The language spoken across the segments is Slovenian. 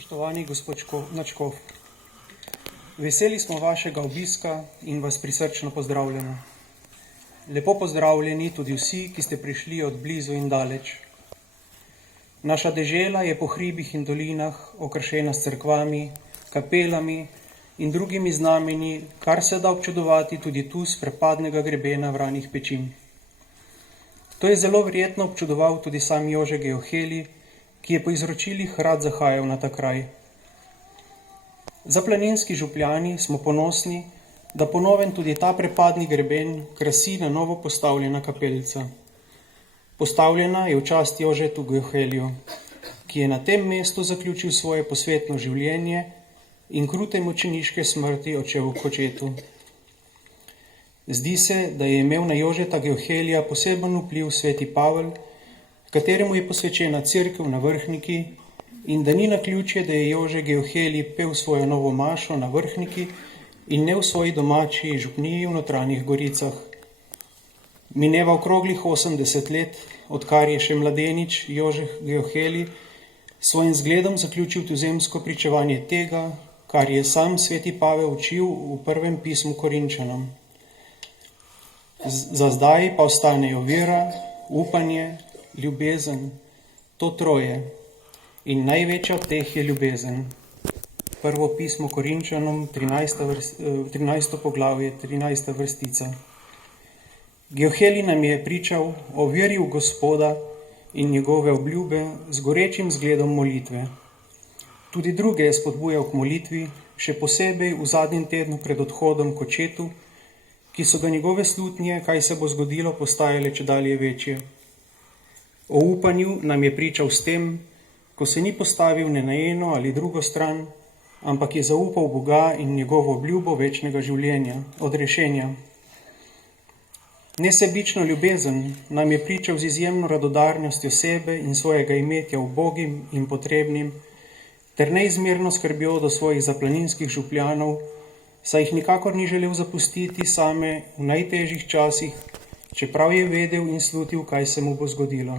Spoštovani gospod Načkov, veseli smo vašega obiska in vas prisrčno pozdravljamo. Lepo pozdravljeni tudi vsi, ki ste prišli od blizu in daleč. Naša dežela je po hribih in dolinah okrašena s cerkvami, kapelami in drugimi znamenji, kar se da občudovati tudi tu s prepadnega grebena vranih pečin. To je zelo verjetno občudoval tudi sam Jože Geoheli, ki je po izročilih rad zahajal na ta kraj. Za planinski župljani smo ponosni, da ponovem tudi ta prepadni greben krasi na novo postavljena kapelica. Postavljena je v čast Jožetu Geoheliju, ki je na tem mestu zaključil svoje posvetno življenje in krute mučeniške smrti odšel v Kočetu. Zdi se, da je imel na Jožeta Geohelija poseben vpliv sveti Pavel, kateremu je posvečena cerkev na Vrhniki, in da ni naključje, da je Jože Geohelij pel svojo novo mašo na Vrhniki in ne v svoji domači župniji v Notranjih Goricah. Mineva okroglih 80 let, odkar je še mladenič Jože Geohelij svojim zgledom zaključil tuzemsko pričevanje tega, kar je sam sveti Pavel učil v prvem pismu Korinčanom. Za zdaj pa ostanejo vera, upanje, ljubezen, to troje, in največja od teh je ljubezen. Prvo pismo Korinčanom, 13. poglavje, 13. vrstica. Geohelij nam je pričal o veri v Gospoda in njegove obljube z gorečim zgledom molitve. Tudi druge je spodbujal k molitvi, še posebej v zadnjem tednu pred odhodom k Kočetu, ki so ga njegove slutnje, kaj se bo zgodilo, postajale čedalje večje. O upanju nam je pričal s tem, ko se ni postavil ne na eno ali drugo stran, ampak je zaupal Boga in njegovo obljubo večnega življenja, odrešenja. Nesebično ljubezen nam je pričal z izjemno radodarnostjo sebe in svojega imetja ubogim in potrebnim, ter neizmerno skrbjo do svojih zaplaninskih župljanov, saj jih nikakor ni želel zapustiti same v najtežjih časih, čeprav je vedel in slutil, kaj se mu bo zgodilo.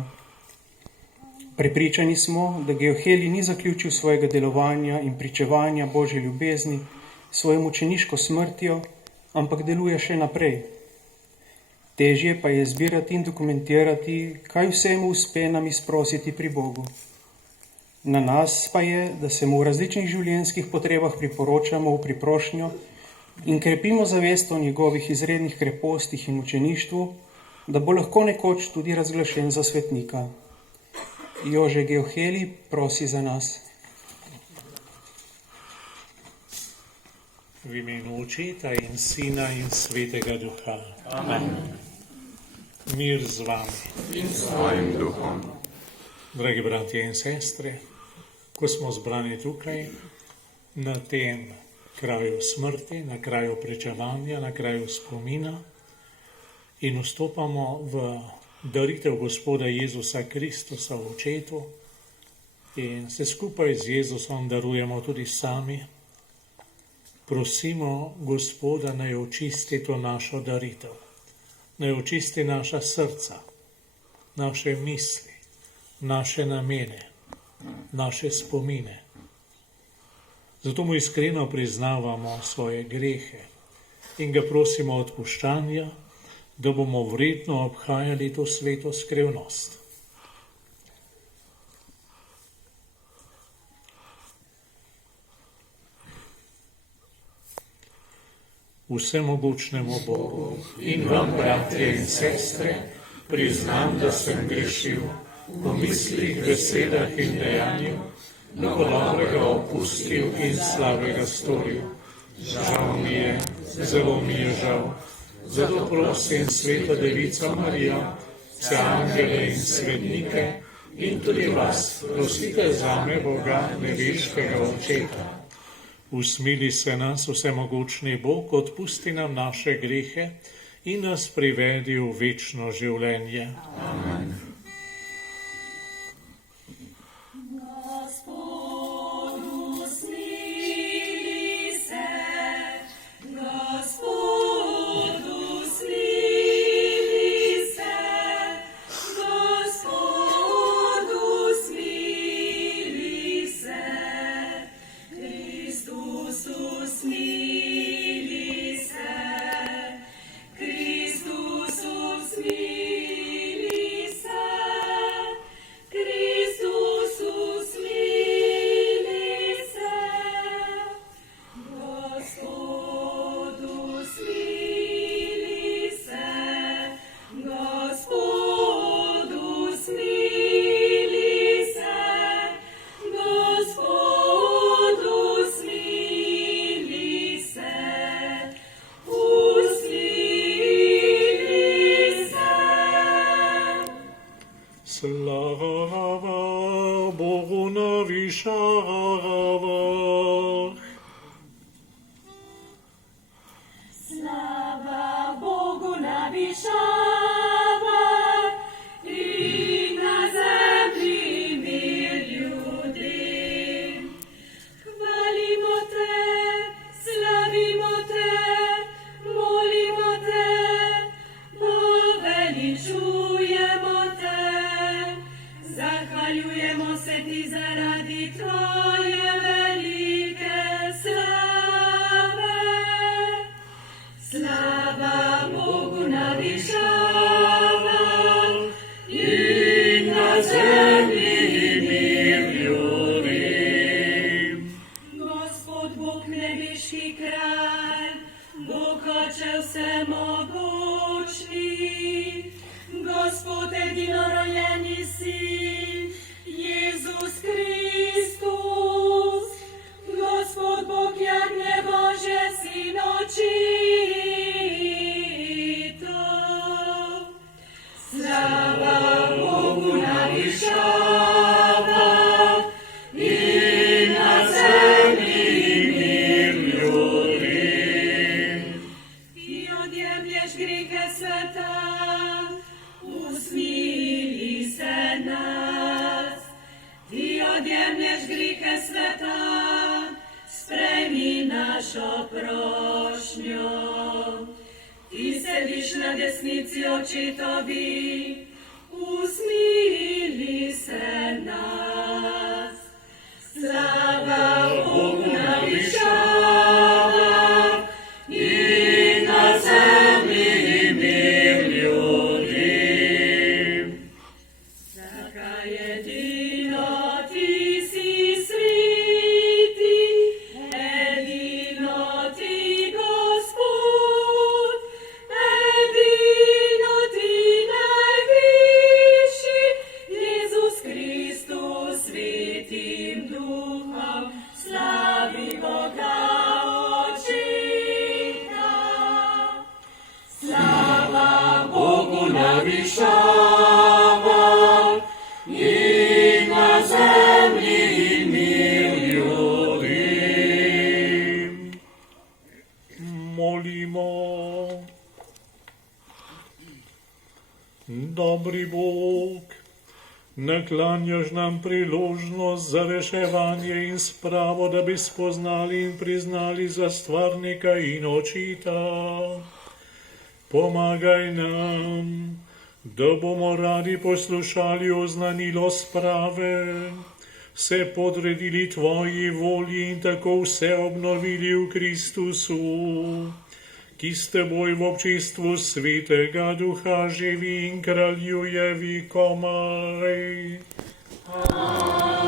Prepričani smo, da Geohelij ni zaključil svojega delovanja in pričevanja Božje ljubezni svojo mučeniško smrtjo, ampak deluje še naprej. Težje pa je zbirati in dokumentirati, kaj vse mu uspe nam izprositi pri Bogu. Na nas pa je, da se mu v različnih življenjskih potrebah priporočamo v priprošnjo in krepimo zavest o njegovih izrednih krepostih in mučeništvu, da bo lahko nekoč tudi razglašen za svetnika. Jože Geohelij prosi za nas. V imenu Očeta in Sina in Svetega Duha. Amen. Mir z vami. In s tvojim duhom. Dragi bratje in sestre, ko smo zbrani tukaj, na tem kraju smrti, na kraju prečevanja, na kraju spomina in vstopamo v daritev Gospoda Jezusa Kristusa v Očetu in se skupaj z Jezusom darujemo tudi sami. Prosimo Gospoda, naj očisti to našo daritev, naj očisti naša srca, naše misli, naše namene, naše spomine. Zato mu iskreno priznavamo svoje grehe in ga prosimo odpuščanja, da bomo vredno obhajali to sveto skrivnost. Vsemogočnemu Bogu in vam, bratje in sestre, priznam, da sem grešil v mislih, besedah in dejanju, mnogo dobrega opustil in slabega storil. Žal mi je, zelo mi je žal. Zato prosim Sveta Devico Marijo, vse angele in svetnike in tudi vas, prosite zame Boga, nebeškega Očeta. Usmili se nas, vsemogočni Bog, odpusti nam naše grehe in nas privedi v večno življenje. Amen. Slava Bogu na višavah. Slava Bogu na višavah in na zemlji mir ljudem. Hvalimo te, slavimo te, molimo te, poveličujemo te. Zahvaljujemo se ti zaradi tvoje velike slave. Slava Bogu na višavah in na zemlji mir ljudem. Gospod Bog nebeški kralj, Bog Oče vsemogočni, Gospod edinorojeni Sin, Jezus Kristus, Gospod Bog jagnje Božje Sin očito. Slava Bogu na višavah in na zemlji mir ljudem. Ti odjemlješ grehe sveta, usmili se nas. Ti odjemlješ grehe sveta, sprejmi našo prošnjo. Ti sediš na desnici očetovi, usmili se nas. Slava Bogu na višavah in na zemlji mir ljudem. Zakaj edino ti si sveti, edino ti Gospod, edino ti najvišji, Jezus Kristus svetim duhom, slavi Boga Očeta. Slava Bogu na višavah in na zemlji mir ljudem. Molimo. Dobri Bog, naklanjaš nam priložnost za reševanje in spravo, da bi spoznali in priznali za stvarnika in očita. Pomagaj nam, da bomo radi poslušali oznanilo sprave, se podredili tvoji volji in tako vse obnovili v Kristusu, ki s teboj v občestvu Svetega Duha živi in kraljuje vekomaj. Amen.